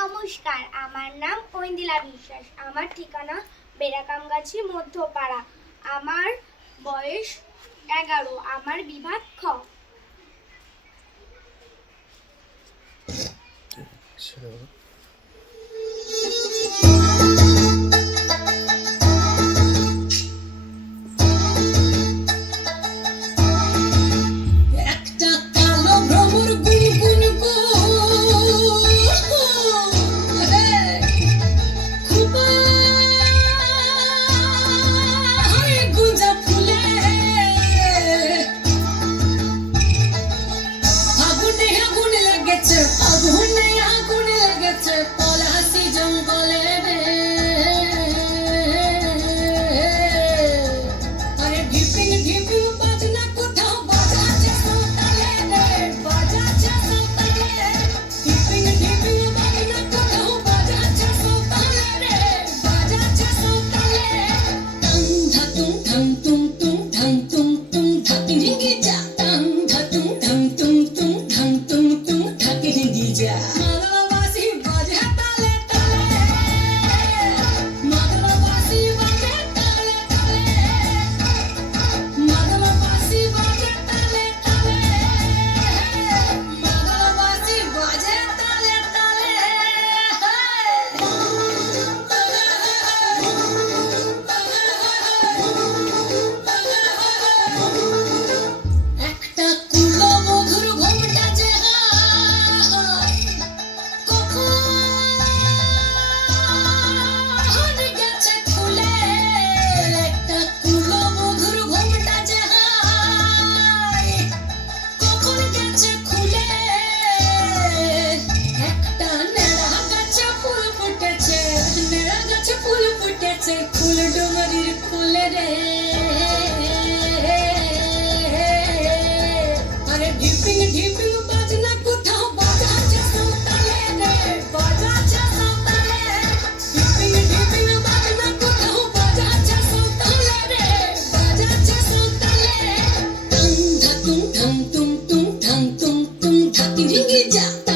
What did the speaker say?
নমস্কার, আমার নাম ঐন্দিলা বিশ্বাস। আমার ঠিকানা বেড়াকামগাছি, মধ্যপাড়া। আমার বয়স এগারো, আমার বিভাগ খ। 你听我跟讲。